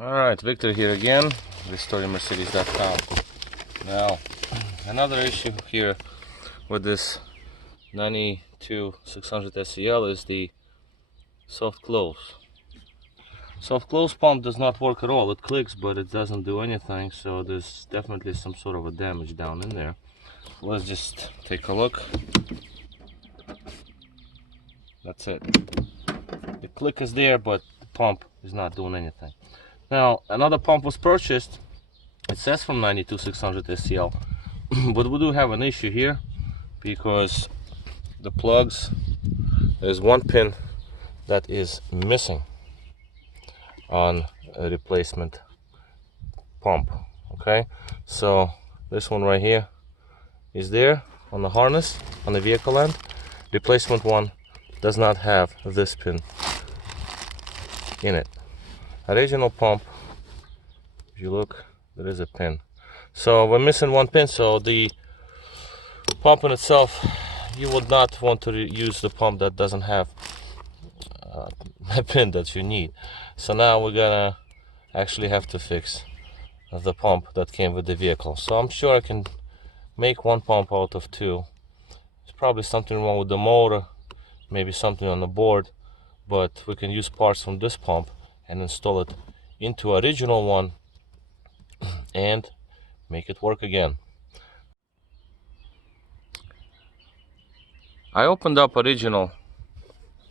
Alright, Victor here again, restoringmercedes.com. Now, another issue here with this 92-600 SEL is the soft close. Soft close pump does not work at all. It clicks, but it doesn't do anything, so there's definitely some sort of a damage down in there. Let's just take a look. That's it. The click is there, but the pump is not doing anything. Now, another pump was purchased. It says from 92-600 SEL, but we do have an issue here because the plugs, there's one pin that is missing on a replacement pump. Okay, so this one right here is there on the harness on the vehicle end. Replacement one does not have this pin in it. Original pump, if you look, there is a pin. So we're missing one pin, so the pump in itself, you would not want to use the pump that doesn't have a pin that you need. So now we're gonna actually have to fix the pump that came with the vehicle. So I'm sure I can make one pump out of two. There's probably something wrong with the motor, maybe something on the board, but we can use parts from this pump and install it into original one and make it work again. I opened up original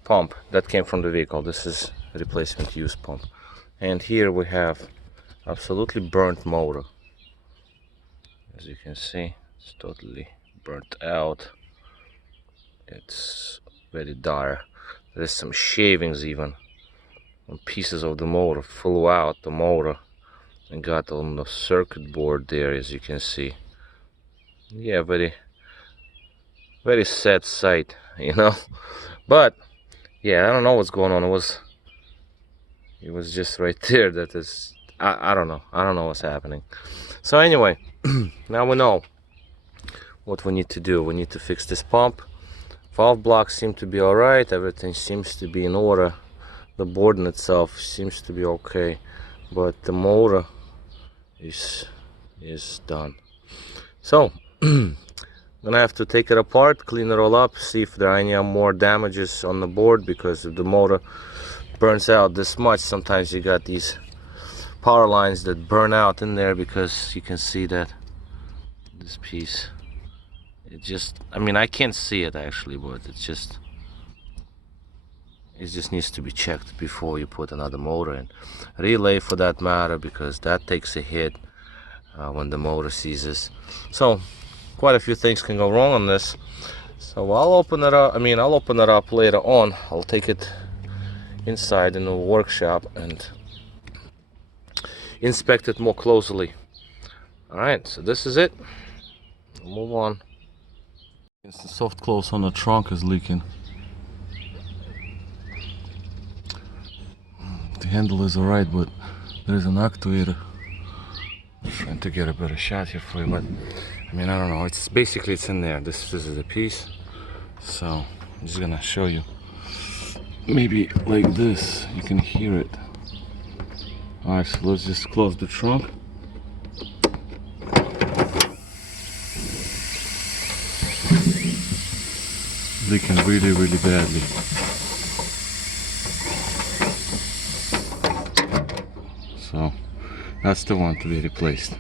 pump that came from the vehicle. This is a replacement used pump, and here we have absolutely burnt motor. As you can see, it's totally burnt out. It's very dire. There's some shavings even on pieces of the motor. Flew out the motor and got on the circuit board there, as you can see. Yeah, very sad sight, you know. But yeah, I don't know what's going on. It was just right there. That is, I don't know what's happening. So anyway, now we know what we need to do. We need to fix this pump. Valve blocks seem to be all right. Everything seems to be in order. The board in itself seems to be okay, but the motor is done. So I'm gonna have to take it apart, clean it all up, see if there are any more damages on the board, because if the motor burns out this much, sometimes you got these power lines that burn out in there, because you can see that this piece, it just, I mean, I can't see it actually, but it just needs to be checked before you put another motor in. Relay for that matter, because that takes a hit when the motor seizes. So quite a few things can go wrong on this. So I'll open it up. I'll open it up later on. I'll take it inside in the workshop and inspect it more closely. Alright, so this is it. We'll move on. The soft close on the trunk is leaking. The handle is alright, but there is an actuator. I'm trying to get a better shot here for you, but I don't know. It's basically, it's in there. This is the piece. So I'm just gonna show you. Maybe like this, you can hear it. Alright, so let's just close the trunk. Leaking really badly. So that's the one to be replaced.